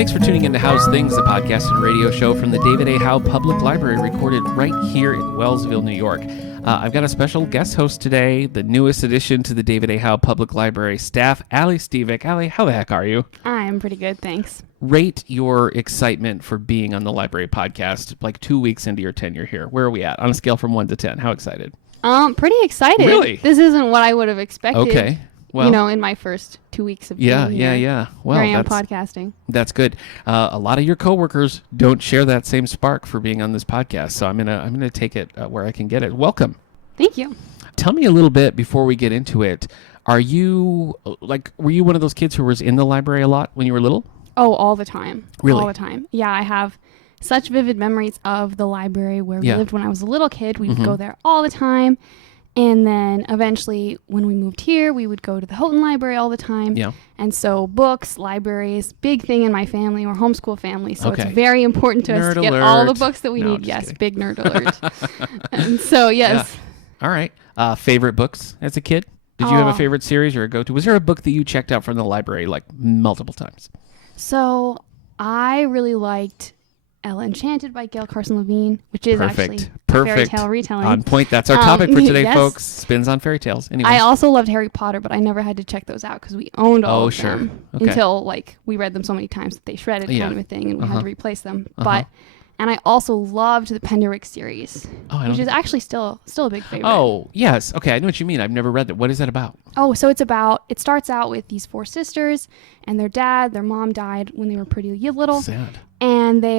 Thanks for tuning in to Howe's Things, a podcast and radio show from the David A. Howe Public Library, recorded right here in Wellsville, New York. I've got a special guest host today, the newest addition to the David A. Howe Public Library staff, Ally Stevick. Ally, how the heck are you? I'm pretty good, thanks. Rate your excitement for being on the library podcast like 2 weeks into your tenure here. Where are we at on a scale from 1 to 10? How excited? Pretty excited. Really? This isn't what I would have expected. Okay. Well, in my first 2 weeks of being yeah. Well, here I am podcasting. That's good. A lot of your coworkers don't share that same spark for being on this podcast, so I'm gonna take it where I can get it. Welcome. Thank you. Tell me a little bit before we get into it. Were you one of those kids who was in the library a lot when you were little? Oh, all the time. Really? All the time. Yeah, I have such vivid memories of the library where we lived when I was a little kid. We would go there all the time. And then eventually when we moved here, we would go to the Houghton Library all the time. Yeah. And so books, libraries, big thing in my family. We're a homeschool family. So it's very important to us to get all the books that we need. Yes, kidding. Big nerd alert. And so, yes. Yeah. All right. Favorite books as a kid? Did you have a favorite series or a go-to? Was there a book that you checked out from the library like multiple times? So I really liked Ella Enchanted by Gail Carson Levine, which is actually a fairy tale retelling. On point. That's our topic for today, folks. Spins on fairy tales. Anyway. I also loved Harry Potter, but I never had to check those out because we owned all of them until we read them so many times that they shredded kind of a thing, and we had to replace them. And I also loved the Penderwick series, which is actually still a big favorite. Oh, yes. Okay, I know what you mean. I've never read that. What is that about? Oh, so it starts out with these 4 sisters and their mom died when they were pretty little. Sad. And they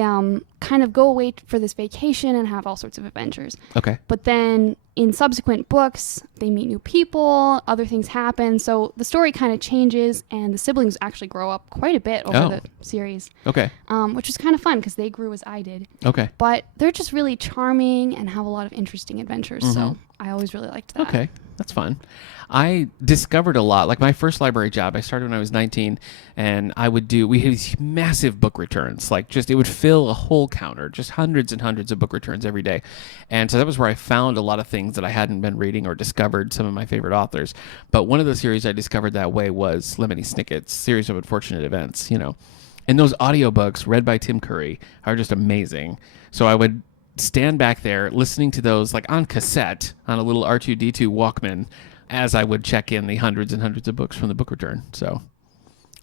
kind of go away for this vacation and have all sorts of adventures. Okay. But then in subsequent books, they meet new people, other things happen. So the story kind of changes, and the siblings actually grow up quite a bit over the series. Okay. Which was kind of fun because they grew as I did. Okay. But they're just really charming and have a lot of interesting adventures. So I always really liked that. Okay. That's fun. I discovered a lot. Like my first library job, I started when I was 19, and we had these massive book returns. It would fill a whole counter, just hundreds and hundreds of book returns every day. And so that was where I found a lot of things that I hadn't been reading or discovered some of my favorite authors. But one of the series I discovered that way was Lemony Snicket's Series of Unfortunate Events, And those audiobooks read by Tim Curry are just amazing. So I would stand back there listening to those on cassette on a little R2-D2 Walkman as I would check in the hundreds and hundreds of books from the book return. So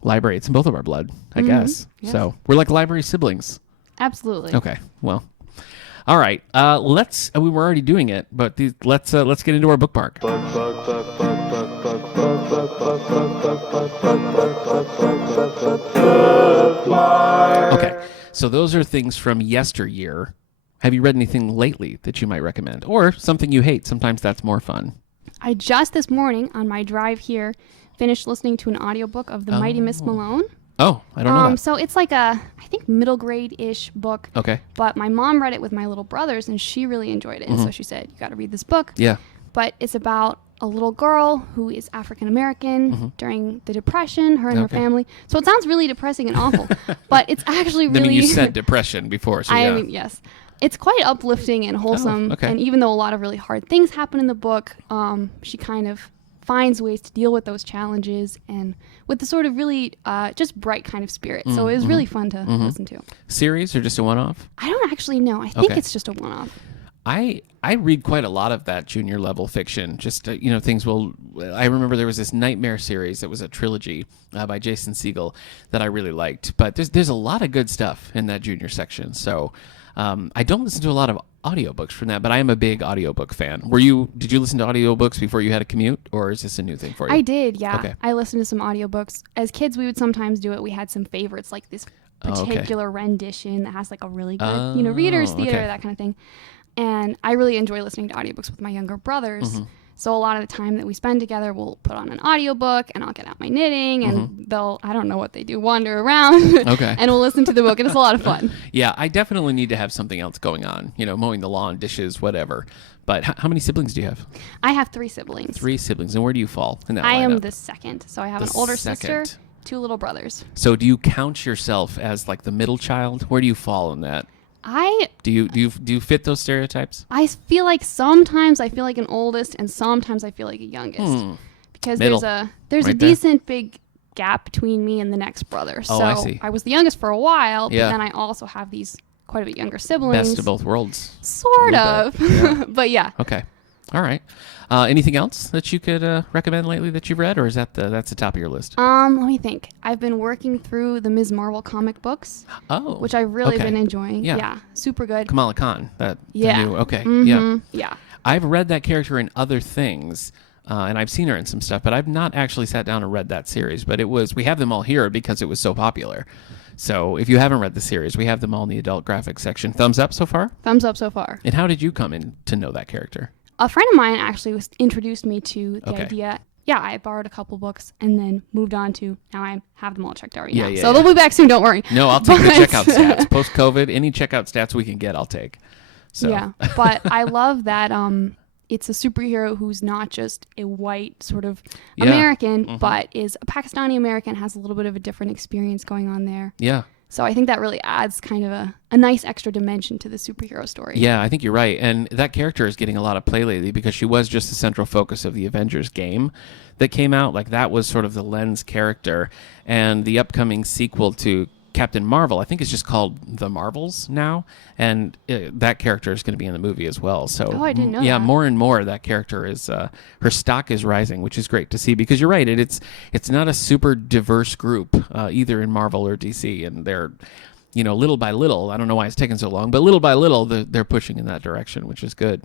library, it's in both of our blood, I guess. Yes. So we're like library siblings. Absolutely. Okay. Well, all right. We were already doing it, but let's get into our bookmark. Okay. So those are things from yesteryear. Have you read anything lately that you might recommend? Or something you hate? Sometimes that's more fun. I just this morning on my drive here finished listening to an audiobook of The Mighty Miss Malone. Oh, I don't know that. So it's like I think middle grade-ish book. Okay. But my mom read it with my little brothers, and she really enjoyed it. And so she said, you got to read this book. Yeah. But it's about a little girl who is African-American during the Depression, her and her family. So it sounds really depressing and awful, but it's actually really... I mean, you said depression before, so I mean, yes. It's quite uplifting and wholesome, and even though a lot of really hard things happen in the book, she kind of finds ways to deal with those challenges and with the sort of really just bright kind of spirit. So it was really fun to listen to. Series or just a one-off? I don't actually know. I think it's just a one-off. I read quite a lot of that junior level fiction. Just, things I remember there was this Nightmare series that was a trilogy by Jason Segel that I really liked. But there's a lot of good stuff in that junior section. So I don't listen to a lot of audiobooks from that, but I am a big audiobook fan. Did you listen to audiobooks before you had a commute, or is this a new thing for you? I did, yeah. Okay. I listened to some audiobooks. As kids, we would sometimes do it. We had some favorites, like this particular rendition that has a really good, reader's theater, that kind of thing. And I really enjoy listening to audiobooks with my younger brothers. So a lot of the time that we spend together, we'll put on an audiobook and I'll get out my knitting and they'll, I don't know what they do, wander around and we'll listen to the book and it's a lot of fun. Yeah, I definitely need to have something else going on, mowing the lawn, dishes, whatever. But how many siblings do you have? I have 3 siblings. 3 siblings. And where do you fall in that lineup? I am the second. So I have an older sister, 2 little brothers. So do you count yourself as the middle child? Where do you fall in that? Do you fit those stereotypes? I feel like sometimes I feel like an oldest and sometimes I feel like a youngest because Middle. there's a decent big gap between me and the next brother. Oh, so I see. I was the youngest for a while, but Yeah. then I also have these quite a bit younger siblings. Best of both worlds. Sort of. Yeah. But yeah. Okay. All right. Anything else that you could recommend lately that you've read, or is that's the top of your list? Let me think. I've been working through the Ms. Marvel comic books. Oh. Which I've really okay. been enjoying. Yeah. Yeah. Super good. Kamala Khan. Yeah. Okay. Mm-hmm. Yeah. Yeah. I've read that character in other things, and I've seen her in some stuff, but I've not actually sat down and read that series. But we have them all here because it was so popular. So if you haven't read the series, we have them all in the adult graphics section. Thumbs up so far? Thumbs up so far. And how did you come in to know that character? A friend of mine actually introduced me to the Okay. idea. Yeah, I borrowed a couple books and then moved on to, now I have them all checked out right Yeah, now. yeah, So yeah. they'll be back soon, don't worry. No, I'll take the checkout stats. Post-COVID, any checkout stats we can get, I'll take. So. Yeah, but I love that it's a superhero who's not just a white sort of American, but is a Pakistani American, has a little bit of a different experience going on there. Yeah. So I think that really adds kind of a nice extra dimension to the superhero story. Yeah, I think you're right. And that character is getting a lot of play lately because she was just the central focus of the Avengers game that came out. Like, that was sort of the lens character. And the upcoming sequel to Captain Marvel, I think it's just called The Marvels now. And that character is going to be in the movie as well. So, Oh, I didn't know yeah, that. more and more that character is, her stock is rising, which is great to see because you're right. It's not a super diverse group, either in Marvel or DC. And they're, little by little, I don't know why it's taken so long, but little by little, they're pushing in that direction, which is good.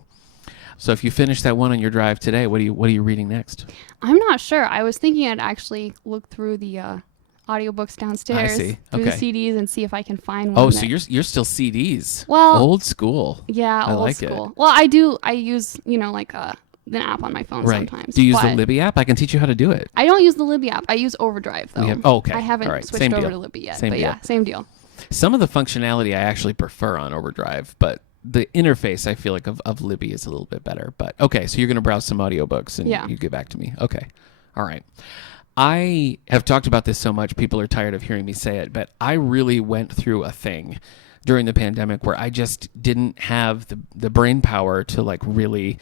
So if you finish that one on your drive today, what are you reading next? I'm not sure. I was thinking I'd actually look through the audiobooks downstairs, I see. through Okay. the CDs, and see if I can find one. Oh, so you're still CDs. Well, old school. Yeah, I old like school. it. Well, I use, like an app on my phone Right. sometimes. Do you use the but Libby app? I can teach you how to do it. I don't use the Libby app. I use Overdrive, though. Okay. I haven't All right. switched Same over deal. to Libby yet. Same but deal. yeah, same deal. Some of the functionality I actually prefer on Overdrive, but the interface I feel like of Libby is a little bit better. But okay, so you're going to browse some audiobooks and Yeah. you get back to me. Okay. All right. I have talked about this so much, people are tired of hearing me say it, but I really went through a thing during the pandemic where I just didn't have the brain power to really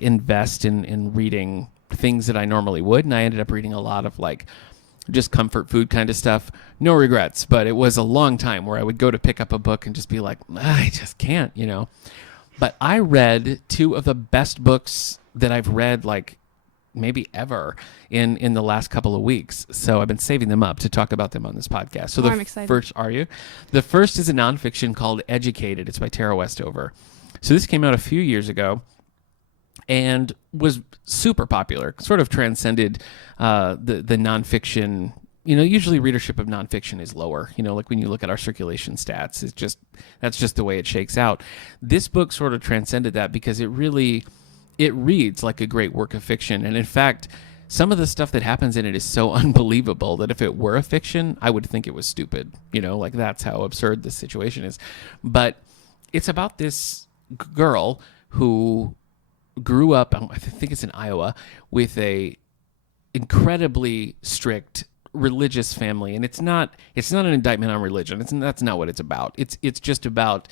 invest in reading things that I normally would. And I ended up reading a lot of just comfort food kind of stuff. No regrets, but it was a long time where I would go to pick up a book and just be like, I just can't, But I read two of the best books that I've read maybe ever in the last couple of weeks. So I've been saving them up to talk about them on this podcast. So I'm excited. First, are you? The first is a nonfiction called Educated. It's by Tara Westover. So this came out a few years ago and was super popular, sort of transcended the nonfiction. Usually readership of nonfiction is lower. When you look at our circulation stats, that's just the way it shakes out. This book sort of transcended that because it reads like a great work of fiction. And in fact, some of the stuff that happens in it is so unbelievable that if it were a fiction, I would think it was stupid. That's how absurd this situation is. But it's about this girl who grew up, I think it's in Iowa, with a incredibly strict religious family. And it's not an indictment on religion. That's not what it's about. It's just about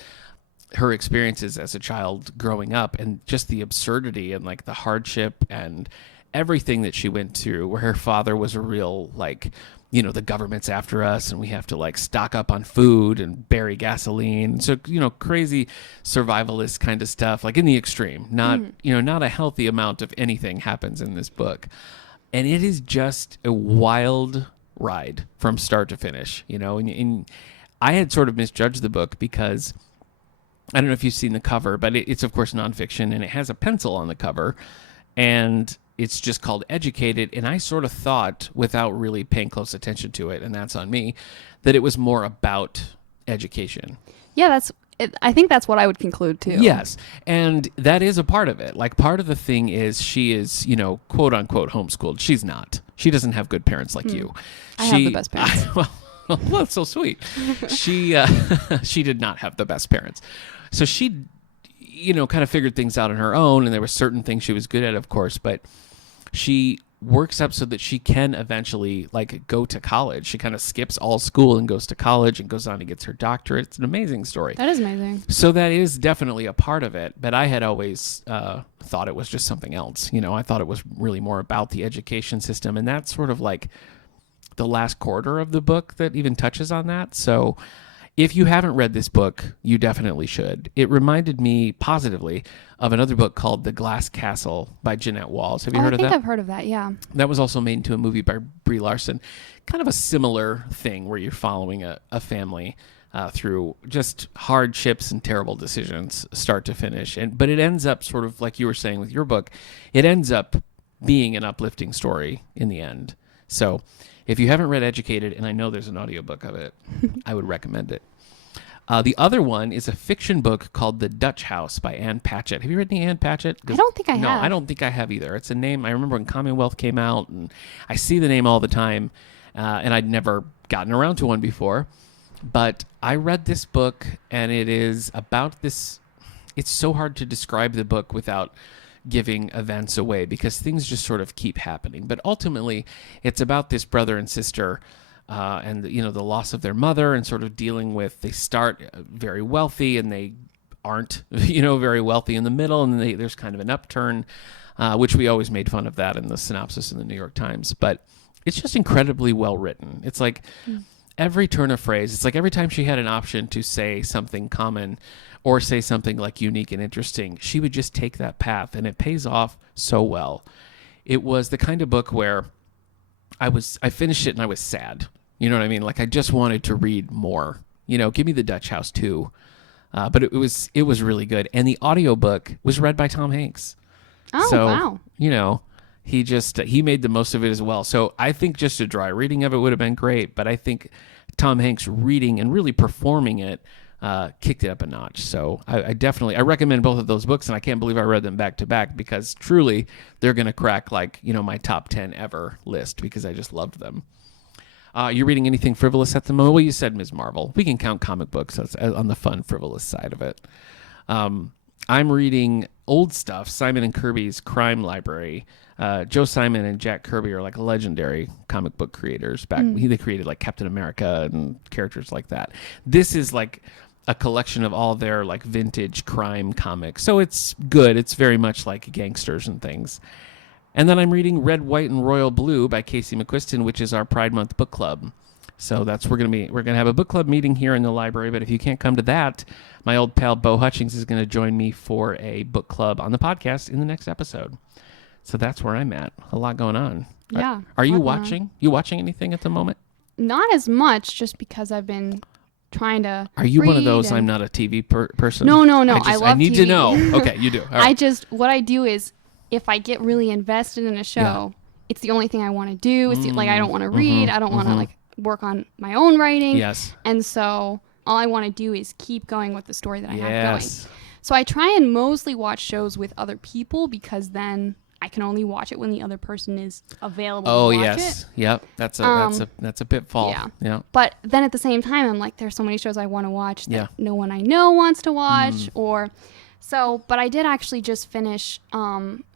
her experiences as a child growing up and just the absurdity and the hardship and everything that she went through, where her father was a real the government's after us and we have to stock up on food and bury gasoline. So, crazy survivalist kind of stuff, in the extreme, not a healthy amount of anything happens in this book. And it is just a wild ride from start to finish, and I had sort of misjudged the book because I don't know if you've seen the cover, but it's of course nonfiction and it has a pencil on the cover and it's just called Educated. And I sort of thought, without really paying close attention to it, and that's on me, that it was more about education. Yeah, I think that's what I would conclude too. Yes. And that is a part of it. Part of the thing is she is, quote unquote homeschooled. She's not. She doesn't have good parents like you. I have the best parents. Well, that's so sweet. She did not have the best parents. So she, kind of figured things out on her own, and there were certain things she was good at, of course, but she works up so that she can eventually go to college. She kind of skips all school and goes to college and goes on and gets her doctorate. It's an amazing story. That is amazing. So that is definitely a part of it, but I had always thought it was just something else. I thought it was really more about the education system, and that's sort of the last quarter of the book that even touches on that. So if you haven't read this book, you definitely should. It reminded me positively of another book called The Glass Castle by Jeanette Walls. Have you heard of that? I think I've heard of that, yeah. That was also made into a movie by Brie Larson. Kind of a similar thing where you're following a family through just hardships and terrible decisions, start to finish. But it ends up sort of like you were saying with your book, it ends up being an uplifting story in the end. So if you haven't read Educated, and I know there's an audiobook of it, I would recommend it. The other one is a fiction book called The Dutch House by Ann Patchett. Have you read any Ann Patchett? I don't think I have. No, I don't think I have either. It's a name I remember when Commonwealth came out, and I see the name all the time, and I'd never gotten around to one before. But I read this book, and it is about this. It's so hard to describe the book without giving events away because things just sort of keep happening. But ultimately, it's about this brother and sister and the loss of their mother and sort of dealing with, they start very wealthy and they aren't, very wealthy in the middle. And then there's kind of an upturn, which we always made fun of that in the synopsis in the New York Times. But it's just incredibly well written. It's like every turn of phrase, it's like every time she had an option to say something common or say something like unique and interesting, she would just take that path, and it pays off so well. It was the kind of book where I finished it and I was sad. You know what I mean? Like I just wanted to read more. Give me The Dutch House too. But it was really good. And the audiobook was read by Tom Hanks. Oh, so, wow. He made the most of it as well. So I think just a dry reading of it would have been great, but I think Tom Hanks reading and really performing it kicked it up a notch. So I recommend both of those books, and I can't believe I read them back to back because truly they're going to crack my top 10 ever list because I just loved them. You reading anything frivolous at the moment? Well, you said Ms. Marvel. We can count comic books as on the fun, frivolous side of it. I'm reading old stuff, Simon and Kirby's Crime Library. Joe Simon and Jack Kirby are like legendary comic book creators. They created like Captain America and characters like that. This is like a collection of all their like vintage crime comics. So it's good. It's very much like gangsters and things. And then I'm reading Red, White, and Royal Blue by Casey McQuiston, which is our Pride Month book club. So we're gonna have a book club meeting here in the library. But if you can't come to that, my old pal Bo Hutchings is going to join me for a book club on the podcast in the next episode. So that's where I'm at. A lot going on. Yeah. Are you watching? You watching anything at the moment? Not as much, just because I've been trying to. Are you one of those? I'm not a TV person. No. I love I need TV. to know. Okay, you do. All right. What I do is, if I get really invested in a show, it's the only thing I want to do. It's like I don't want to read. I don't want to work on my own writing. Yes. And so all I want to do is keep going with the story that I have going. So I try and mostly watch shows with other people because then I can only watch it when the other person is available to watch it. Yep. That's a pitfall. Yeah. But then at the same time, I'm like, there's so many shows I want to watch that no one I know wants to watch. But I did actually just finish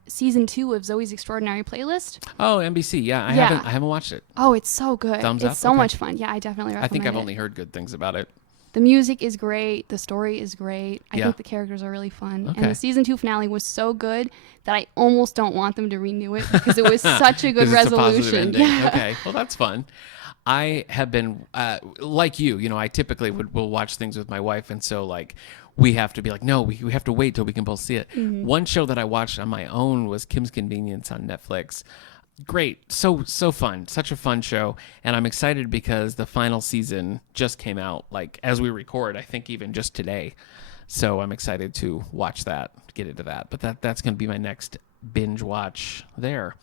season 2 of Zoe's Extraordinary Playlist. Oh, NBC. Yeah. I haven't watched it. Oh, it's so good. Thumbs up? It's so much fun. Yeah, I definitely recommend it. I think I've only heard good things about it. The music is great. The story is great. I think the characters are really fun. Okay. And the season 2 finale was so good that I almost don't want them to renew it because it was such a good resolution. Okay. Well, that's fun. I have been like you. I typically will watch things with my wife, and so like we have to be like, no, we have to wait till we can both see it. Mm-hmm. One show that I watched on my own was Kim's Convenience on Netflix. Great. So fun. Such a fun show. And I'm excited because the final season just came out, like, as we record, I think even just today. So I'm excited to watch that, get into that. But that's going to be my next binge watch there.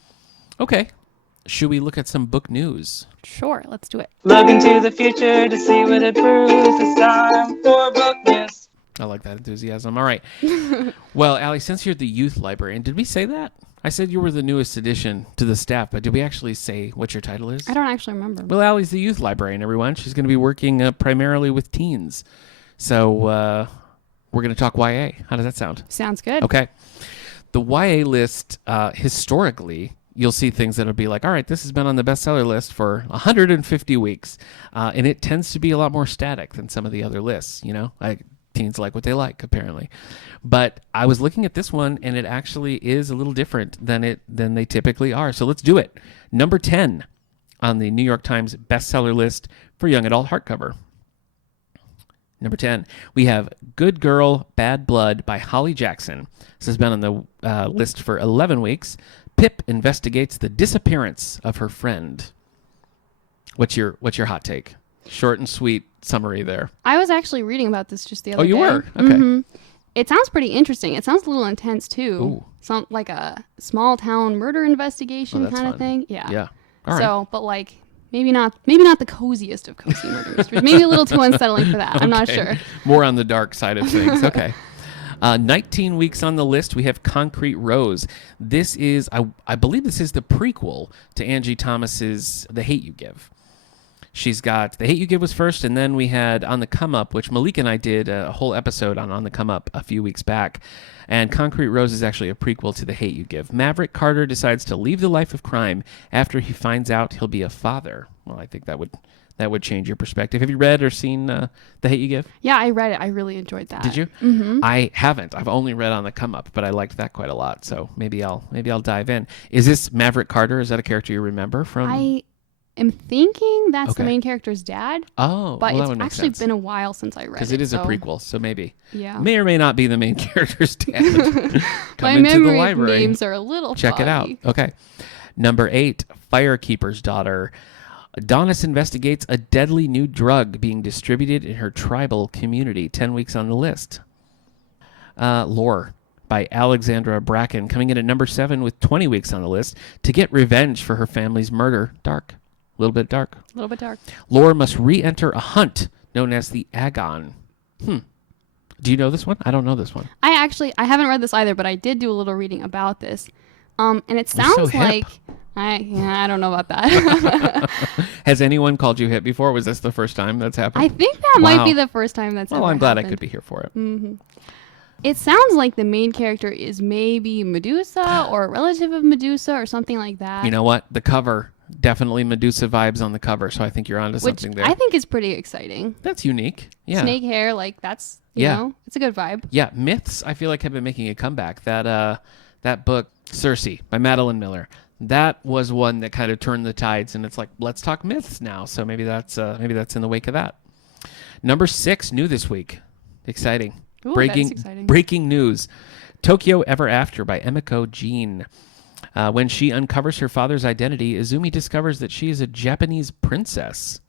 Okay. Should we look at some book news? Sure. Let's do it. Look into the future to see what it proves. It's time for book news. I like that enthusiasm. All right. Well, Allie, since you're the youth librarian, did we say that? I said you were the newest addition to the staff, but did we actually say what your title is? I don't actually remember. Well, Allie's the youth librarian, everyone. She's going to be working primarily with teens. So we're going to talk YA. How does that sound? Sounds good. Okay. The YA list, historically, you'll see things that'll be like, all right, this has been on the bestseller list for 150 weeks. And it tends to be a lot more static than some of the other lists, teens like what they like, apparently. But I was looking at this one, and it actually is a little different than they typically are. So let's do it. Number 10 on the New York Times bestseller list for young adult hardcover. Number 10, we have Good Girl, Bad Blood by Holly Jackson. This has been on the list for 11 weeks. Pip investigates the disappearance of her friend. What's your hot take? Short and sweet summary there. I was actually reading about this just the other day. Oh, you were? Okay. Mm-hmm. It sounds pretty interesting. It sounds a little intense, too. Ooh. Sounds like a small-town murder investigation kind of thing. Yeah. Yeah. All right. So, but like, maybe not the coziest of cozy murder mysteries. Maybe a little too unsettling for that. I'm not sure. More on the dark side of things. Okay. 19 weeks on the list, we have Concrete Rose. This is, I believe this is the prequel to Angie Thomas's The Hate You Give. She's got The Hate You Give was first, and then we had On the Come Up, which Malik and I did a whole episode on the Come Up a few weeks back. And Concrete Rose is actually a prequel to The Hate You Give. Maverick Carter decides to leave the life of crime after he finds out he'll be a father. Well, I think that would change your perspective. Have you read or seen The Hate You Give? Yeah, I read it. I really enjoyed that. Did you? Mm-hmm. I haven't. I've only read On the Come Up, but I liked that quite a lot. So maybe I'll dive in. Is this Maverick Carter? Is that a character you remember from? I'm thinking that's the main character's dad. Oh, but well, it's actually been a while since I read it. Because it is a prequel, so maybe. Yeah. May or may not be the main character's dad. My memory of names are a little Check it out. Okay. Number 8, Firekeeper's Daughter. Adonis investigates a deadly new drug being distributed in her tribal community. 10 weeks on the list. Lore by Alexandra Bracken, coming in at number 7 with 20 weeks on the list. To get revenge for her family's murder. Dark. A little bit dark. A little bit dark. Lore must re-enter a hunt known as the Agon. Do you know this one? I don't know this one. I haven't read this either, but I did do a little reading about this. And it sounds like... I don't know about that. Has anyone called you hip before? Was this the first time that's happened? I think that might be the first time that's Well, ever I'm glad happened. I could be here for it. Mm-hmm. It sounds like the main character is maybe Medusa or a relative of Medusa or something like that. You know what? The cover, definitely Medusa vibes on the cover, so I think you're onto something there. I think is pretty exciting. That's unique. Yeah. Snake hair, like that's, you know, it's a good vibe. Yeah, myths, I feel like have been making a comeback. That book, Circe, by Madeline Miller, that was one that kind of turned the tides, and it's like, let's talk myths now. So maybe that's in the wake of that. Number 6, new this week. Exciting. Ooh, that's exciting. Breaking news. Tokyo Ever After by Emiko Jean. When she uncovers her father's identity, Izumi discovers that she is a Japanese princess.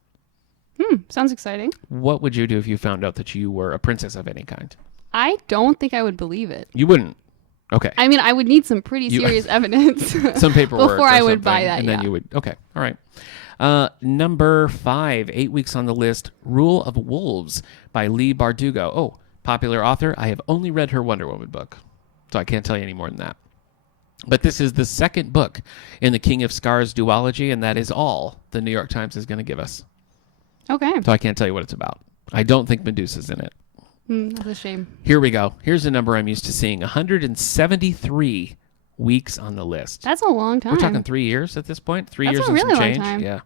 Sounds exciting. What would you do if you found out that you were a princess of any kind? I don't think I would believe it. You wouldn't? Okay. I mean, I would need some pretty serious evidence. Some paperwork before I would buy that, and then you would. Okay. All right. Number 5, 8 weeks on the list, Rule of Wolves by Leigh Bardugo. Oh, popular author. I have only read her Wonder Woman book, so I can't tell you any more than that. But this is the second book in the King of Scars duology, and that is all the New York Times is going to give us. Okay. So I can't tell you what it's about. I don't think Medusa's in it. That's a shame. Here we go. Here's a number I'm used to seeing. 173 weeks on the list. That's a long time. We're talking 3 years at this point. 3 years That's a and really some long change. time. Yeah.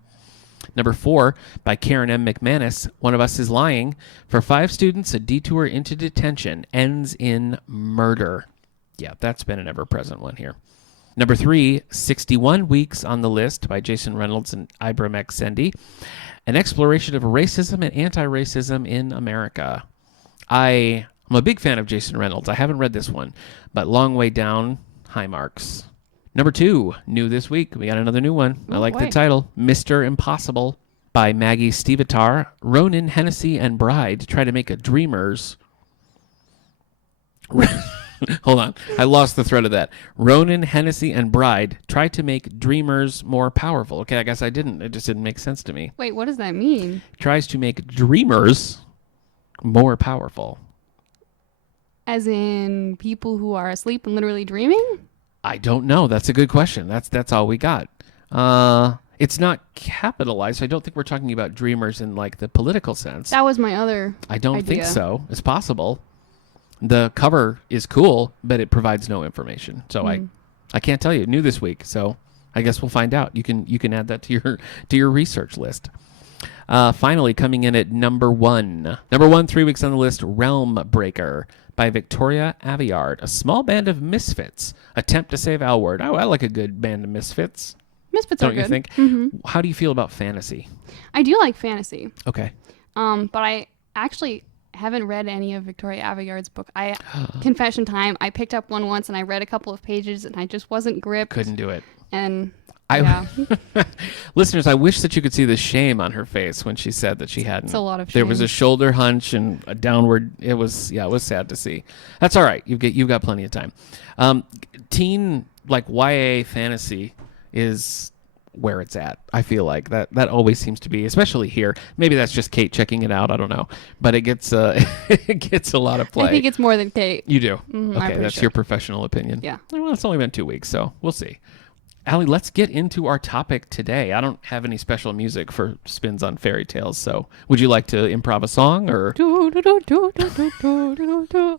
Number 4 by Karen M. McManus. One of Us is Lying. For 5 students, a detour into detention ends in murder. Yeah, that's been an ever-present one here. Number 3, 61 weeks on the list by Jason Reynolds and Ibram X. Kendi. An exploration of racism and anti-racism in America. I'm a big fan of Jason Reynolds. I haven't read this one, but Long Way Down, high marks. Number 2, new this week. We got another new one. I like the title, Mr. Impossible by Maggie Stevitar. Ronan, Hennessy, and Bride try to make a Dreamers... Hold on. I lost the thread of that. Ronan, Hennessy, and Bride try to make Dreamers more powerful. Okay, I guess I didn't. It just didn't make sense to me. Wait, what does that mean? Tries to make Dreamers more powerful. As in people who are asleep and literally dreaming? I don't know. That's a good question. That's all we got. It's not capitalized, so I don't think we're talking about dreamers in like the political sense. That was my other I don't idea. think so. It's possible. The cover is cool, but it provides no information. So I can't tell you. New this week, so I guess we'll find out. You can add that to your research list. Finally, coming in at number 1. Number 1, 3 weeks on the list, Realm Breaker by Victoria Aveyard. A small band of misfits attempt to save Alward. Oh, I like a good band of misfits. Misfits are Don't good. you think? How do you feel about fantasy? I do like fantasy. Okay. But I actually haven't read any of Victoria Aveyard's book. Confession time, I picked up one once and I read a couple of pages and I just wasn't gripped. Couldn't do it. And listeners, I wish that you could see the shame on her face when she said that she hadn't. It's a lot of shame. There was a shoulder hunch and a downward. It was sad to see. That's all right. You've got plenty of time. Teen, like YA fantasy is where it's at. I feel like that always seems to be, especially here. Maybe that's just Kate checking it out. I don't know, but it gets it gets a lot of play. I think it's more than Kate. You do. Mm-hmm, okay, that's your professional opinion. Yeah. Well, it's only been 2 weeks, so we'll see. Allie, let's get into our topic today. I don't have any special music for Spins on Fairy Tales, so would you like to improv a song or? Oh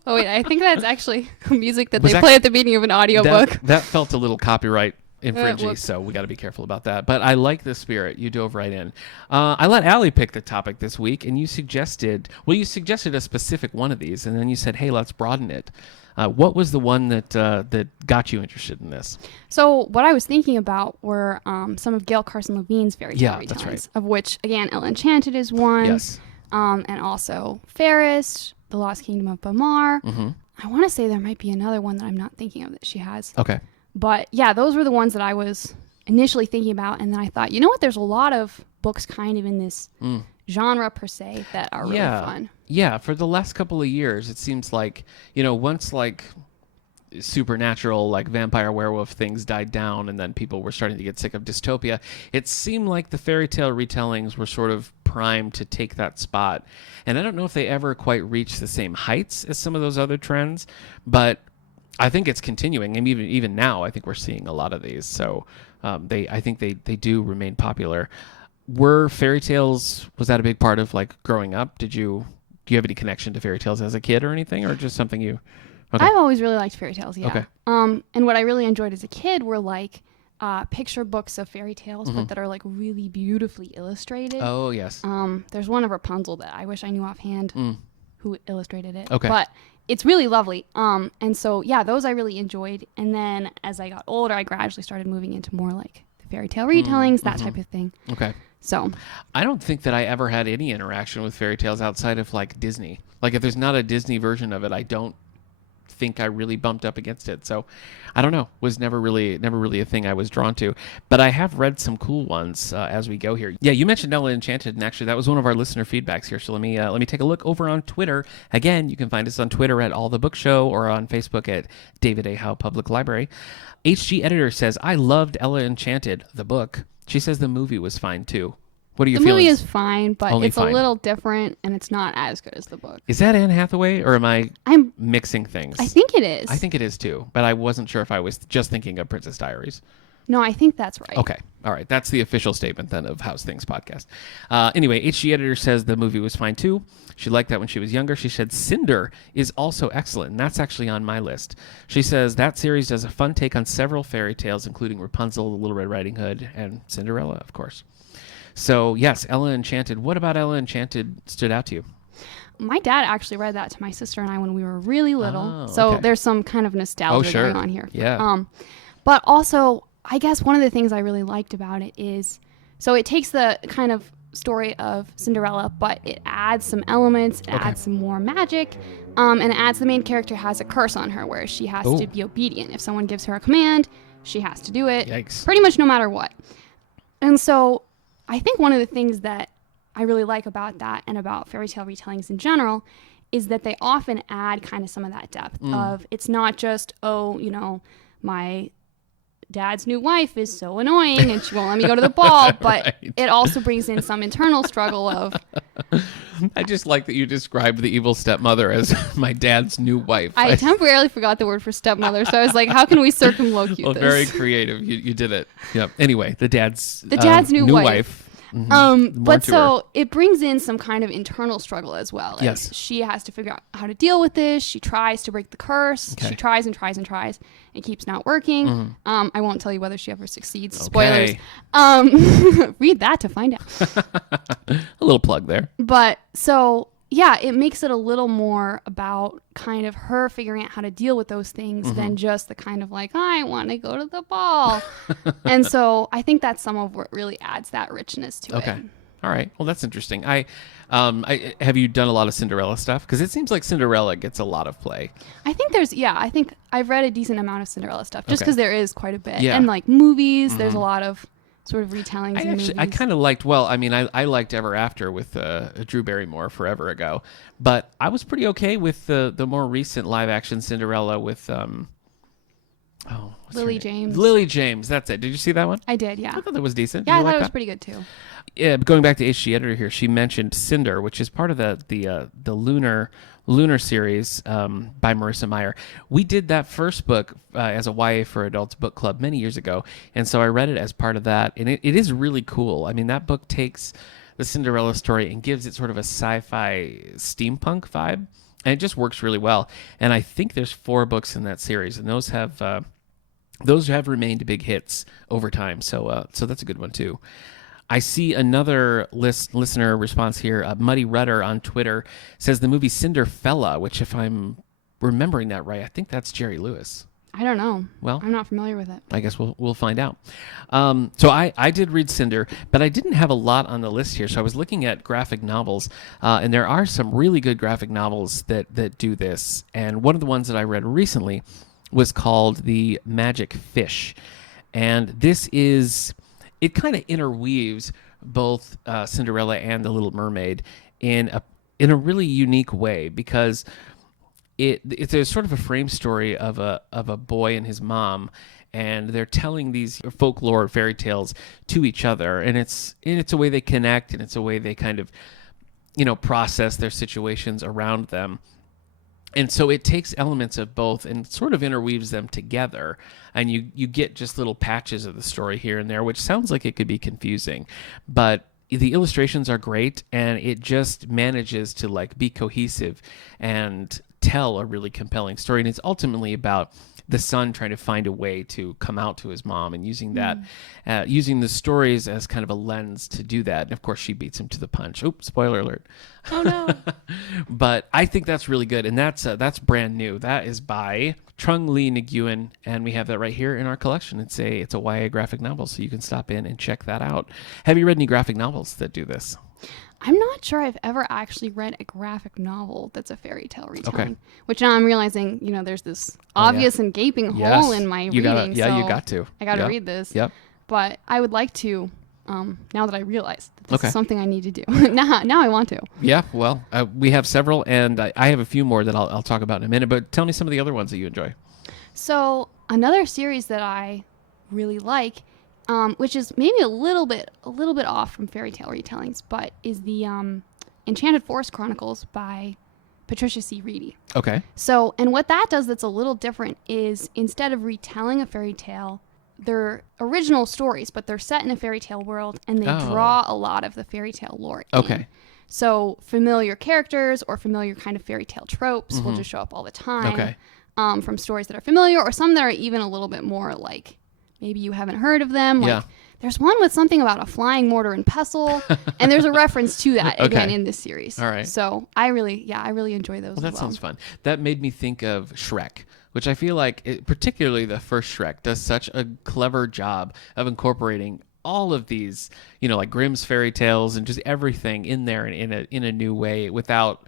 wait, I think that's actually music that Was they play at the beginning of an audiobook. That felt a little copyright infringing, whoops. so we got to be careful about that. But I like the spirit. You dove right in. I let Allie pick the topic this week, and you suggested a specific one of these, and then you said, hey, let's broaden it. What was the one that got you interested in this? So what I was thinking about were some of Gail Carson Levine's fairy tale retellings, that's right. of which, again, Ella Enchanted is one. Yes. And also Fairest, The Lost Kingdom of Bamar. Mm-hmm. I want to say there might be another one that I'm not thinking of that she has. Okay. But yeah, those were the ones that I was initially thinking about. And then I thought, you know what? There's a lot of books kind of in this genre per se that are really fun. Yeah, for the last couple of years, it seems like, once like supernatural, like vampire werewolf things died down and then people were starting to get sick of dystopia, it seemed like the fairy tale retellings were sort of primed to take that spot. And I don't know if they ever quite reached the same heights as some of those other trends, but I think it's continuing. And even now, I think we're seeing a lot of these. So I think they do remain popular. Were fairy tales, was that a big part of like growing up? Do you have any connection to fairy tales as a kid or anything, or just something you? Okay. I've always really liked fairy tales. Yeah. Okay. And what I really enjoyed as a kid were like picture books of fairy tales, but that are like really beautifully illustrated. Oh yes. There's one of Rapunzel that I wish I knew offhand who illustrated it. Okay. But it's really lovely. And so yeah, those I really enjoyed. And then as I got older, I gradually started moving into more like the fairy tale retellings, that type of thing. Okay. So I don't think that I ever had any interaction with fairy tales outside of like Disney. Like if there's not a Disney version of it, I don't think I really bumped up against it. So I don't know, was never really a thing I was drawn to, but I have read some cool ones as we go here. Yeah, you mentioned Ella Enchanted, and actually that was one of our listener feedbacks here. So let me take a look over on Twitter. Again, you can find us on Twitter at All the Book Show or on Facebook at David A. Howe Public Library. HG Editor says, I loved Ella Enchanted, the book. She says the movie was fine too. What are your feelings? The movie is fine, but Only it's fine. a little different and it's not as good as the book. Is that Anne Hathaway or am I'm mixing things? I think it is. I think it is too, but I wasn't sure if I was just thinking of Princess Diaries. No, I think that's right. Okay. All right. That's the official statement then of How's Things podcast. Anyway, HG Editor says the movie was fine too. She liked that when she was younger. She said Cinder is also excellent, and that's actually on my list. She says that series does a fun take on several fairy tales, including Rapunzel, The Little Red Riding Hood, and Cinderella, of course. So, yes, Ella Enchanted. What about Ella Enchanted stood out to you? My dad actually read that to my sister and I when we were really little. Oh, so okay. there's some kind of nostalgia sure. going on here. Yeah. But also, I guess one of the things I really liked about it is, so it takes the kind of story of Cinderella, but it adds some elements, it adds some more magic, and it adds the main character has a curse on her where she has to be obedient. If someone gives her a command, she has to do it. Yikes. Pretty much no matter what. And so I think one of the things that I really like about that and about fairy tale retellings in general is that they often add kind of some of that depth of it's not just, my dad's new wife is so annoying and she won't let me go to the ball, but Right. it also brings in some internal struggle of I just like that you described the evil stepmother as my dad's new wife. I temporarily forgot the word for stepmother, so I was like, how can we circumlocute Well, this? very creative. You did it. Yep. Anyway, the dad's new wife. Mm-hmm. But so it brings in some kind of internal struggle as well. Yes. She has to figure out how to deal with this. She tries to break the curse. Okay. She tries and tries and tries. It keeps not working. Mm-hmm. I won't tell you whether she ever succeeds. Okay. Spoilers. Read that to find out. A little plug there. But so yeah, it makes it a little more about kind of her figuring out how to deal with those things than just the kind of like, I want to go to the ball. And so I think that's some of what really adds that richness to it. Okay. All right. Well, that's interesting. I have you done a lot of Cinderella stuff? Because it seems like Cinderella gets a lot of play. I think I think I've read a decent amount of Cinderella stuff just because there is quite a bit. Yeah. And like movies, there's a lot of sort of retellings in movies. I kind of liked, I liked Ever After with Drew Barrymore forever ago, but I was pretty okay with the more recent live action Cinderella with Lily James. Lily James, that's it. Did you see that one? I did, yeah. I thought that was decent. Yeah, Did you I thought like it was that? pretty good too. Yeah, but going back to HG Editor here, she mentioned Cinder, which is part of the Lunar series by Marissa Meyer. We did that first book as a YA for Adults book club many years ago, and so I read it as part of that, and it is really cool. I mean, that book takes the Cinderella story and gives it sort of a sci-fi steampunk vibe, and it just works really well. And I think there's 4 books in that series, and those have remained big hits over time. So that's a good one too. I see another listener response here. Muddy Rudder on Twitter says the movie Cinderfella, which if I'm remembering that right, I think that's Jerry Lewis. I don't know. Well, I'm not familiar with it. I guess we'll find out. So I did read Cinder, but I didn't have a lot on the list here. So I was looking at graphic novels, and there are some really good graphic novels that do this. And one of the ones that I read recently was called The Magic Fish. And this is, it kind of interweaves both Cinderella and The Little Mermaid in a really unique way, because it's a sort of a frame story of a boy and his mom, and they're telling these folklore fairy tales to each other, and it's a way they connect, and it's a way they kind of process their situations around them. And so it takes elements of both and sort of interweaves them together, and you get just little patches of the story here and there, which sounds like it could be confusing, but the illustrations are great, and it just manages to like be cohesive and tell a really compelling story. And it's ultimately about the son trying to find a way to come out to his mom, and using that, using the stories as kind of a lens to do that. And of course, she beats him to the punch. Oops, spoiler alert. Oh no! But I think that's really good, and that's brand new. That is by Trung Lee Nguyen, and we have that right here in our collection. It's a YA graphic novel, so you can stop in and check that out. Have you read any graphic novels that do this? I'm not sure I've ever actually read a graphic novel that's a fairy tale retelling. Which now I'm realizing, there's this obvious and gaping hole in my reading. You got to. I got to read this. Yep. But I would like to, now that I realize that this is something I need to do. now I want to. Yeah, well, we have several, and I have a few more that I'll talk about in a minute. But tell me some of the other ones that you enjoy. So another series that I really like, which is maybe a little bit off from fairy tale retellings, but is the Enchanted Forest Chronicles by Patricia C. Reedy. Okay. So, and what that does that's a little different is instead of retelling a fairy tale, they're original stories, but they're set in a fairy tale world, and they draw a lot of the fairy tale lore in. Okay. So familiar characters or familiar kind of fairy tale tropes will just show up all the time. Okay. From stories that are familiar, or some that are even a little bit more like, maybe you haven't heard of them. Like, there's one with something about a flying mortar and pestle, and there's a reference to that again in this series. All right. So I really enjoy those. Well, that sounds fun. That made me think of Shrek, which I feel like, particularly the first Shrek, does such a clever job of incorporating all of these, like Grimm's fairy tales and just everything in there in a new way without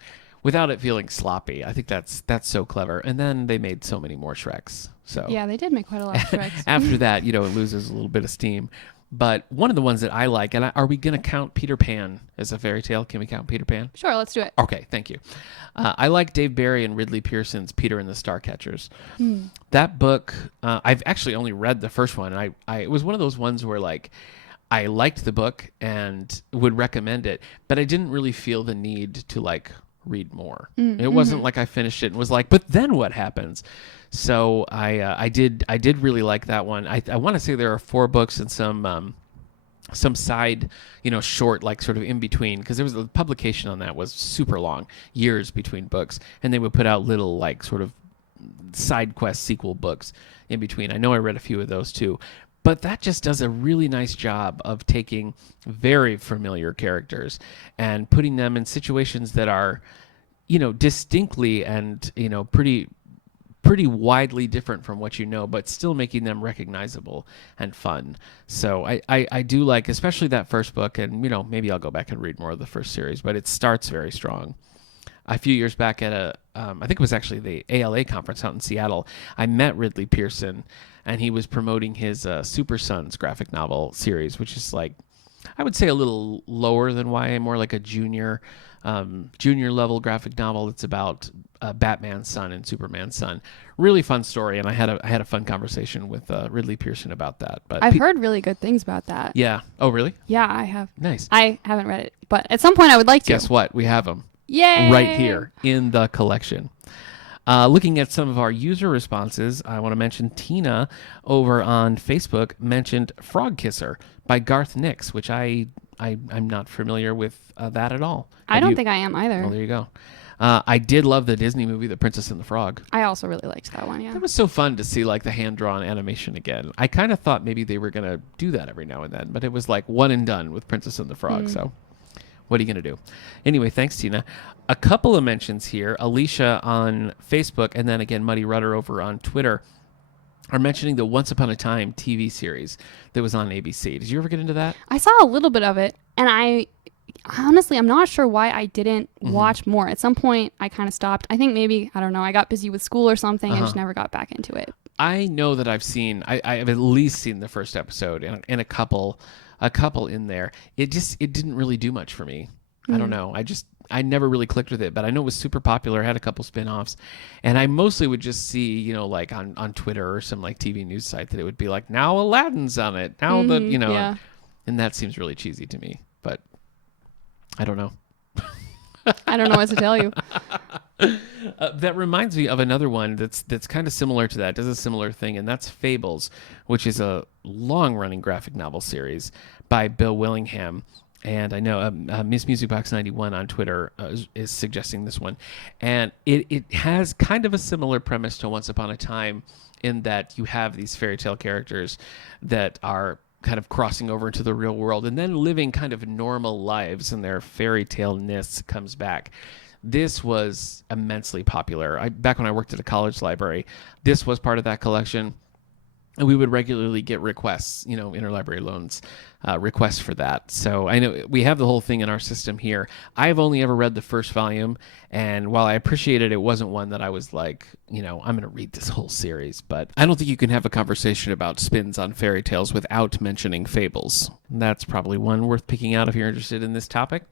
it feeling sloppy. I think that's so clever. And then they made so many more Shreks. So yeah, they did make quite a lot of Shreks. After that, it loses a little bit of steam. But one of the ones that I like, and are we going to count Peter Pan as a fairy tale? Can we count Peter Pan? Sure, let's do it. Okay, thank you. I like Dave Barry and Ridley Pearson's Peter and the Starcatchers. That book, I've actually only read the first one. And it was one of those ones where I liked the book and would recommend it, but I didn't really feel the need to read more. It wasn't like I finished it and was like, but then what happens? So I did really like that one. I want to say there are 4 books and some side, short, sort of in between, because there was the publication on that was super long, years between books, and they would put out little sort of side quest sequel books in between. I know I read a few of those too. But that just does a really nice job of taking very familiar characters and putting them in situations that are, distinctly and, pretty widely different from what you know, but still making them recognizable and fun. So I do like, especially that first book, and, maybe I'll go back and read more of the first series, but it starts very strong. A few years back at I think it was actually the ALA conference out in Seattle, I met Ridley Pearson, and he was promoting his Super Sons graphic novel series, which is like, I would say a little lower than YA, more like a junior level graphic novel. It's about Batman's son and Superman's son. Really fun story, and I had a fun conversation with Ridley Pearson about that. But I've heard really good things about that. Yeah. Oh, really? Yeah, I have. Nice. I haven't read it, but at some point I would like to. Guess what? We have them. Yay! Right here in the collection. Looking at some of our user responses, I want to mention Tina over on Facebook mentioned Frog Kisser by Garth Nix, which I'm not familiar with that at all. I don't think I am either. Well, there you go. I did love the Disney movie, The Princess and the Frog. I also really liked that one, yeah. It was so fun to see like the hand-drawn animation again. I kind of thought maybe they were going to do that every now and then, but it was like one and done with Princess and the Frog, so what are you going to do? Anyway, thanks, Tina. A couple of mentions here. Alicia on Facebook, and then again, Muddy Rudder over on Twitter, are mentioning the Once Upon a Time TV series that was on ABC. Did you ever get into that? I saw a little bit of it, and honestly, I'm not sure why I didn't watch more. At some point, I kind of stopped. I think maybe, I don't know, I got busy with school or something and just never got back into it. I know that I've at least seen the first episode and a couple in there. It didn't really do much for me. I don't know. I never really clicked with it, but I know it was super popular, had a couple spin-offs, and I mostly would just see, like on Twitter or some like TV news site that it would be like, now Aladdin's on it. Now yeah. And that seems really cheesy to me, but I don't know. I don't know what to tell you. That reminds me of another one that's kind of similar to that, does a similar thing, and that's Fables, which is a long-running graphic novel series by Bill Willingham. And I know Miss Music Box 91 on Twitter is suggesting this one. And it has kind of a similar premise to Once Upon a Time in that you have these fairy tale characters that are kind of crossing over into the real world and then living kind of normal lives, and their fairy tale-ness comes back. This was immensely popular. Back when I worked at a college library, this was part of that collection. And we would regularly get requests, interlibrary loans, requests for that. So I know we have the whole thing in our system here. I've only ever read the first volume, and while I appreciated it, it wasn't one that I was like, I'm going to read this whole series. But I don't think you can have a conversation about spins on fairy tales without mentioning Fables. That's probably one worth picking out if you're interested in this topic.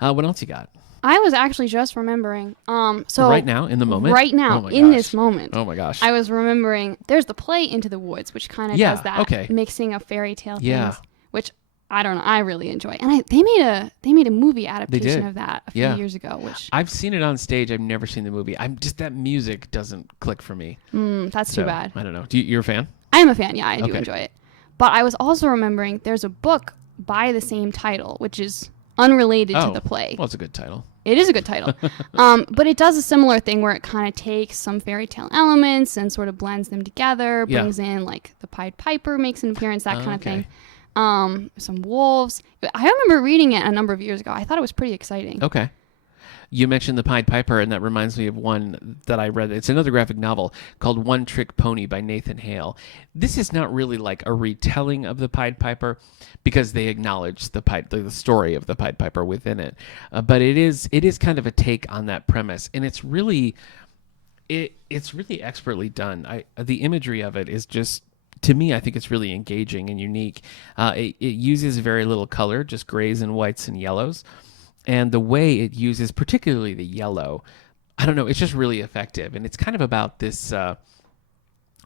What else you got? I was actually just remembering. So right now, in the moment? Right now, in this moment. Oh my gosh. I was remembering, there's the play Into the Woods, which kind of does that mixing of fairy tale things, which I don't know, I really enjoy. And they made a movie adaptation of that a few years ago, which I've seen it on stage. I've never seen the movie. That music doesn't click for me. That's too bad. I don't know. You're a fan? I am a fan. Yeah, I do enjoy it. But I was also remembering there's a book by the same title, which is unrelated to the play. Well, it's a good title. It is a good title. But it does a similar thing where it kind of takes some fairy tale elements and sort of blends them together, brings in like the Pied Piper makes an appearance, that kind of thing. Some wolves. I remember reading it a number of years ago. I thought it was pretty exciting. Okay. You mentioned the Pied Piper, and that reminds me of one that I read. It's another graphic novel called One Trick Pony by Nathan Hale. This is not really like a retelling of the Pied Piper because they acknowledge the story of the Pied Piper within it. But it is kind of a take on that premise, and it's really expertly done. The imagery of it is just, to me, I think it's really engaging and unique. It uses very little color, just grays and whites and yellows. And the way it uses, particularly the yellow, I don't know, it's just really effective. And it's kind of about this, there's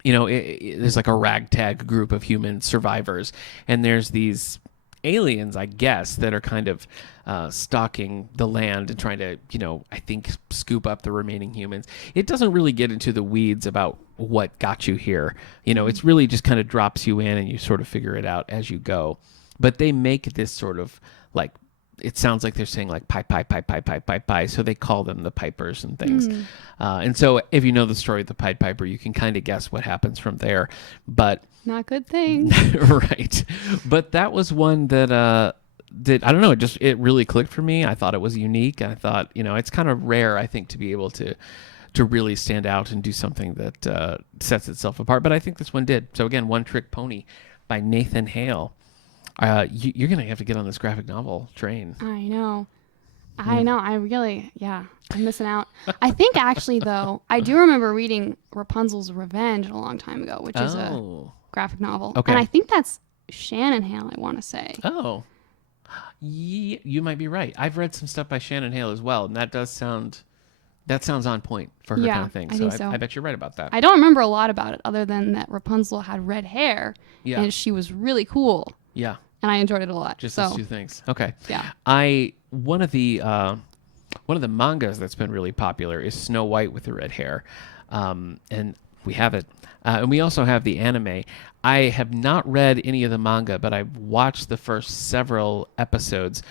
like a ragtag group of human survivors. And there's these aliens, I guess, that are kind of stalking the land and trying to, I think, scoop up the remaining humans. It doesn't really get into the weeds about what got you here. It's really just kind of drops you in and you sort of figure it out as you go. But they make this sort of like it sounds like they're saying like pie, pie, pie, pie, pie, pie, pie. So they call them the pipers and things. And so if you know the story of the Pied Piper, you can kind of guess what happens from there. But not good thing. Right. But that was one that I don't know, it really clicked for me. I thought it was unique. I thought, it's kind of rare, I think, to be able to really stand out and do something that sets itself apart. But I think this one did. So again, One Trick Pony by Nathan Hale. You're going to have to get on this graphic novel train. I know. I'm missing out. I think actually, though, I do remember reading Rapunzel's Revenge a long time ago, which is a graphic novel. Okay. And I think that's Shannon Hale, I want to say. Oh. You might be right. I've read some stuff by Shannon Hale as well, and that sounds on point for her kind of thing. I think so. I bet you're right about that. I don't remember a lot about it other than that Rapunzel had red hair and she was really cool. Yeah. And I enjoyed it a lot. Just those two things. Okay. Yeah. One of the mangas that's been really popular is Snow White with the red hair. And we have it. And we also have the anime. I have not read any of the manga, but I've watched the first several episodes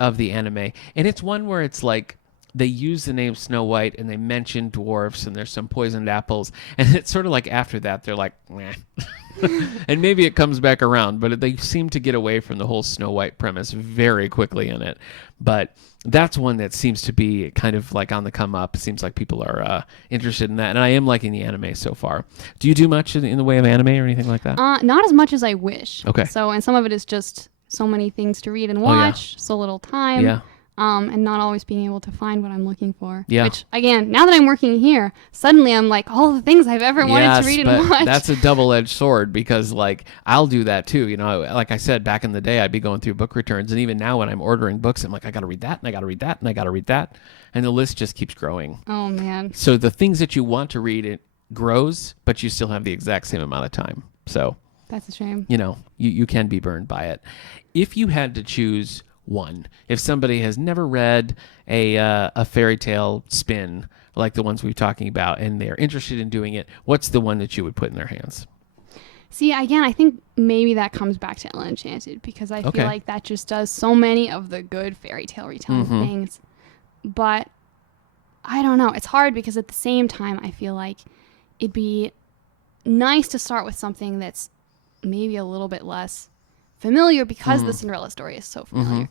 of the anime. And it's one where it's like they use the name Snow White and they mention dwarfs and there's some poisoned apples. And it's sort of like after that, they're like, meh. And maybe it comes back around, but they seem to get away from the whole Snow White premise very quickly in it. But that's one that seems to be kind of like on the come up. It seems like people are interested in that. And I am liking the anime so far. Do you do much in the way of anime or anything like that? Not as much as I wish. Okay. So, and some of it is just so many things to read and watch, so little time. Yeah. And not always being able to find what I'm looking for. Yeah. Which, again, now that I'm working here, suddenly I'm like, all the things I've ever wanted to read and watch. That's a double-edged sword because, like, I'll do that too. Like I said, back in the day, I'd be going through book returns. And even now when I'm ordering books, I'm like, I got to read that, and I got to read that, and I got to read that. And the list just keeps growing. Oh, man. So the things that you want to read, it grows, but you still have the exact same amount of time. So that's a shame. You can be burned by it. If you had to choose one, if somebody has never read a fairy tale spin like the ones we're talking about and they're interested in doing it, what's the one that you would put in their hands? See, again, I think maybe that comes back to Ella Enchanted because I feel like that just does so many of the good fairy tale retelling things. But I don't know. It's hard because at the same time, I feel like it'd be nice to start with something that's maybe a little bit less familiar because the Cinderella story is so familiar.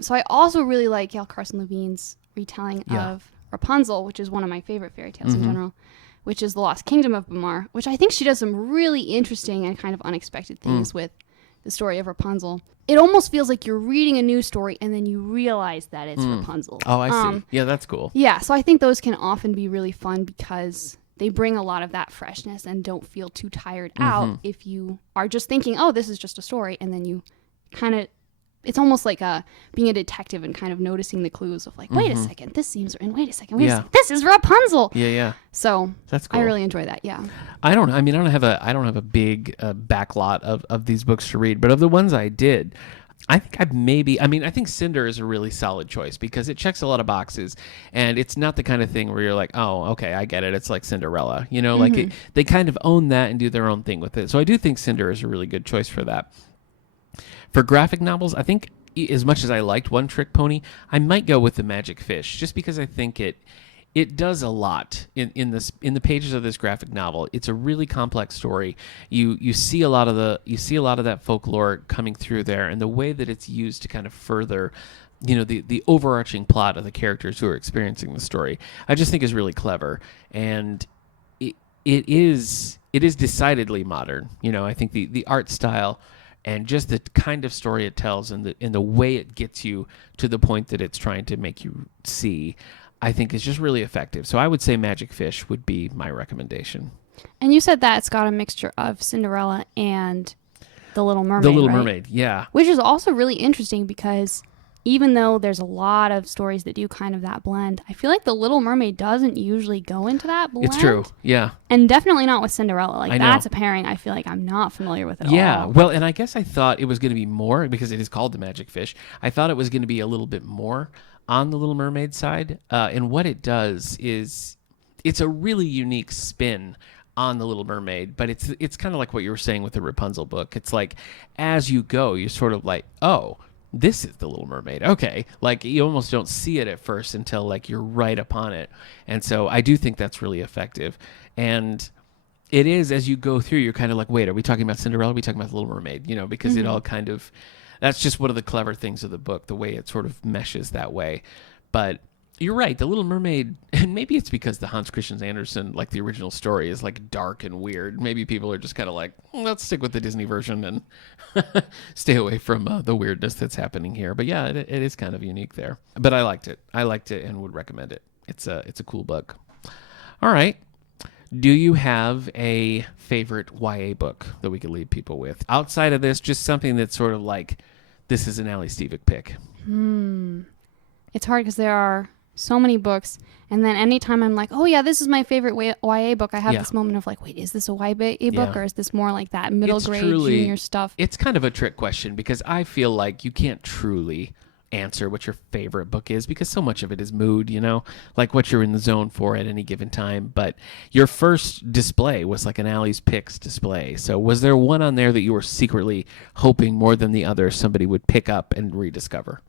So I also really like Gail Carson Levine's retelling of Rapunzel, which is one of my favorite fairy tales in general, which is The Lost Kingdom of Bamar, which I think she does some really interesting and kind of unexpected things with the story of Rapunzel. It almost feels like you're reading a new story and then you realize that it's Rapunzel. Oh, I see. Yeah, that's cool. Yeah, so I think those can often be really fun because they bring a lot of that freshness and don't feel too tired out if you are just thinking, oh, this is just a story. And then you kind of, it's almost like being a detective and kind of noticing the clues of like, wait a second, this seems, and wait a second, this is Rapunzel. Yeah. So that's cool. I really enjoy that. Yeah. I don't have a big backlot of these books to read, but of the ones I did, I think Cinder is a really solid choice because it checks a lot of boxes and it's not the kind of thing where you're like, oh, okay, I get it. It's like Cinderella, like they kind of own that and do their own thing with it. So I do think Cinder is a really good choice for that. For graphic novels, I think as much as I liked One Trick Pony, I might go with The Magic Fish just because I think it does a lot in the pages of this graphic novel. It's a really complex story. You see a lot of that folklore coming through there, and the way that it's used to kind of further, the overarching plot of the characters who are experiencing the story, I just think is really clever. And it is decidedly modern. I think the art style and just the kind of story it tells and the way it gets you to the point that it's trying to make you see, I think is just really effective. So I would say Magic Fish would be my recommendation. And you said that it's got a mixture of Cinderella and The Little Mermaid, The Little right? Mermaid, yeah. Which is also really interesting because even though there's a lot of stories that do kind of that blend, I feel like The Little Mermaid doesn't usually go into that blend. It's true, yeah. And definitely not with Cinderella. Like, I know. That's a pairing I feel like I'm not familiar with at all. Yeah, well, and I guess I thought it was going to be more, because it is called The Magic Fish, I thought it was going to be a little bit more on the Little Mermaid side. And what it does is it's a really unique spin on the Little Mermaid, but it's kind of like what you were saying with the Rapunzel book. It's like as you go, you're sort of like, oh, this is the Little Mermaid. Okay. Like you almost don't see it at first until like you're right upon it. And so I do think that's really effective. And it is, as you go through, you're kind of like, wait, are we talking about Cinderella? Are we talking about the Little Mermaid? You know, because it all kind of, that's just one of the clever things of the book, the way it sort of meshes that way. But you're right, the Little Mermaid, and maybe it's because the Hans Christian Andersen, like the original story, is like dark and weird. Maybe people are just kind of like, let's stick with the Disney version and stay away from the weirdness that's happening here. But yeah, it is kind of unique there. But I liked it. I liked it and would recommend it. It's a cool book. All right. Do you have a favorite YA book that we could leave people with? Outside of this, just something that's sort of like, this is an Ally Stevick pick. It's hard because there are so many books, and then anytime I'm like, oh yeah, this is my favorite YA book, I have this moment of like, wait, is this a YA book or is this more like that middle grade junior stuff? It's kind of a trick question because I feel like you can't truly answer what your favorite book is because so much of it is mood, you know, like what you're in the zone for at any given time. But your first display was like an Ally's Picks display. So was there one on there that you were secretly hoping more than the other somebody would pick up and rediscover?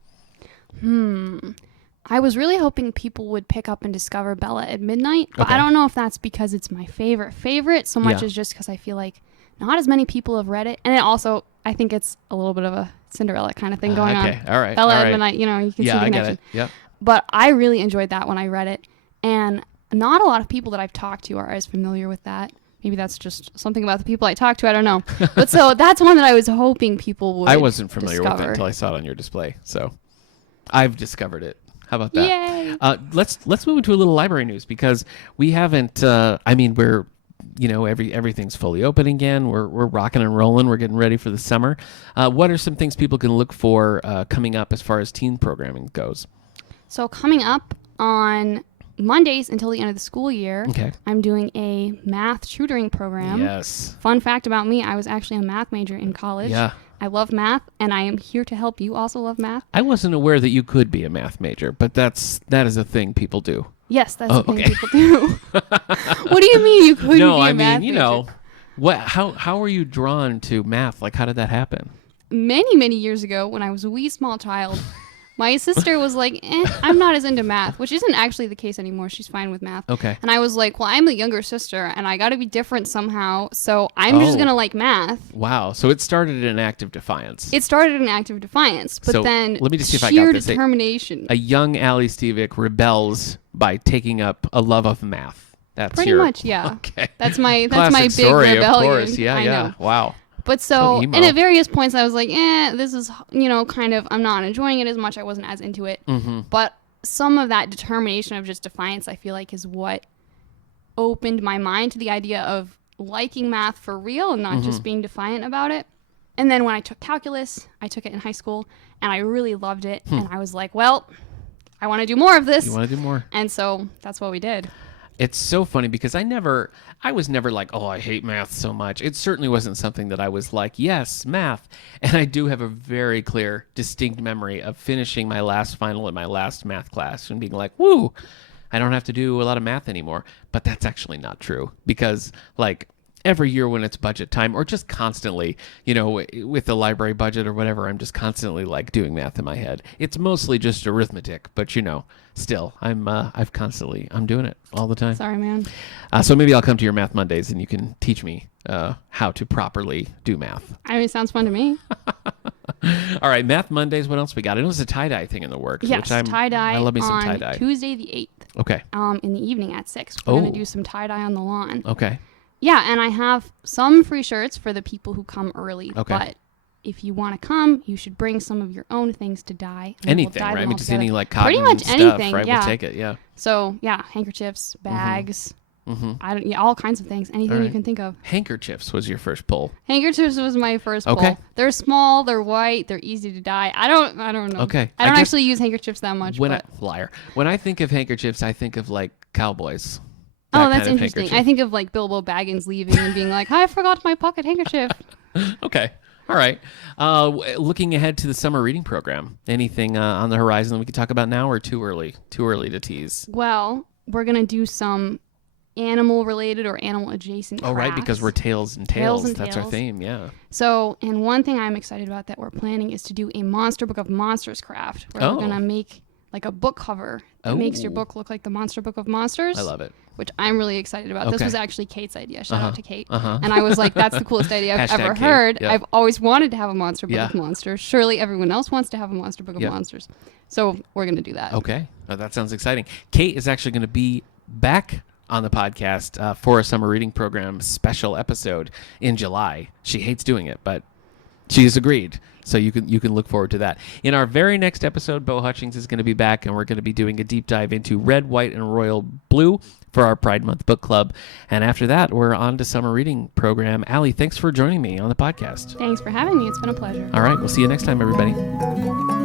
I was really hoping people would pick up and discover Bella at Midnight, but I don't know if that's because it's my favorite so much as just because I feel like not as many people have read it. And it also, I think it's a little bit of a Cinderella kind of thing going on. Okay, all right. Bella at Midnight, you know, you can see the connection. Yeah, I get it. Yep. But I really enjoyed that when I read it. And not a lot of people that I've talked to are as familiar with that. Maybe that's just something about the people I talk to. I don't know. But so that's one that I was hoping people would I wasn't familiar with it discover. until I saw it on your display. So I've discovered it. How about that? Yay! Let's move into a little library news because we haven't. We're, you know, everything's fully open again. We're rocking and rolling. We're getting ready for the summer. What are some things people can look for coming up as far as teen programming goes? So coming up on Mondays until the end of the school year, I'm doing a math tutoring program. Yes. Fun fact about me, I was actually a math major in college. Yeah. I love math, and I am here to help you also love math. I wasn't aware that you could be a math major, but that is a thing people do. Yes, that's a thing people do. What do you mean you couldn't be a math major? You know, how were you drawn to math? Like, how did that happen? Many, many years ago, when I was a wee small child, my sister was like, I'm not as into math, which isn't actually the case anymore. She's fine with math. Okay. And I was like, well, I'm the younger sister, and I got to be different somehow, so I'm just going to like math. Wow. So it started an act of defiance. It started an act of defiance, but so then let me just see if I sheer got this. determination. A young Ally Stevick rebels by taking up a love of math. That's pretty much, yeah. Okay. That's my big story, rebellion. Of course. Yeah, I know. Wow. But so and at various points I was like, this is, you know, kind of, I'm not enjoying it as much. I wasn't as into it. Mm-hmm. But some of that determination of just defiance, I feel like, is what opened my mind to the idea of liking math for real and not just being defiant about it. And then when I took calculus, I took it in high school, and I really loved it. And I was like, well, I want to do more of this. You want to do more. And so that's what we did. It's so funny because I was never like, oh, I hate math so much. It certainly wasn't something that I was like, yes, math. And I do have a very clear, distinct memory of finishing my last final in my last math class and being like, woo, I don't have to do a lot of math anymore. But that's actually not true because, like, every year when it's budget time or just constantly, you know, with the library budget or whatever, I'm just constantly like doing math in my head. It's mostly just arithmetic, but you know, still I'm doing it all the time. Sorry, man. So maybe I'll come to your Math Mondays and you can teach me how to properly do math. I mean, it sounds fun to me. All right, Math Mondays. What else we got? I know there's a tie-dye thing in the works. Yes, tie-dye. I love me some on tie-dye. Tuesday the 8th. Okay. In the evening at 6. We're going to do some tie-dye on the lawn. Okay. Yeah, and I have some free shirts for the people who come early. Okay. But if you want to come, you should bring some of your own things to dye. Anything, right? I mean, just any like cotton pretty much stuff, anything, right? yeah. We'll take it, yeah. So, yeah, handkerchiefs, bags, all kinds of things. Anything you can think of. Handkerchiefs was your first pull. Handkerchiefs was my first pull. They're small, they're white, they're easy to dye. I don't know. Okay. I don't actually use handkerchiefs that much. Liar. When I think of handkerchiefs, I think of like cowboys. Oh, that's interesting. I think of like Bilbo Baggins leaving and being like, I forgot my pocket handkerchief. Okay. All right. Looking ahead to the summer reading program, anything on the horizon that we could talk about now or too early? Too early to tease? Well, we're going to do some animal related or animal adjacent crafts. Oh, right, because we're Tales and Tales. That's our theme, yeah. So, and one thing I'm excited about that we're planning is to do a Monster Book of Monsters craft, where we're going to make like a book cover that makes your book look like the Monster Book of Monsters. I love it. Which I'm really excited about. This was actually Kate's idea. Shout out to Kate. Uh-huh. And I was like, that's the coolest idea I've ever Kate. heard. Yep. I've always wanted to have a Monster Book of Monsters. Surely everyone else wants to have a Monster Book of Monsters. So we're going to do that. Okay. Oh, that sounds exciting. Kate is actually going to be back on the podcast for a summer reading program special episode in July. She hates doing it, but she's agreed. So you can look forward to that. In our very next episode, Bo Hutchings is going to be back, and we're going to be doing a deep dive into Red, White, and Royal Blue for our Pride Month book club. And after that, we're on to summer reading program. Allie, thanks for joining me on the podcast. Thanks for having me. It's been a pleasure. All right. We'll see you next time, everybody.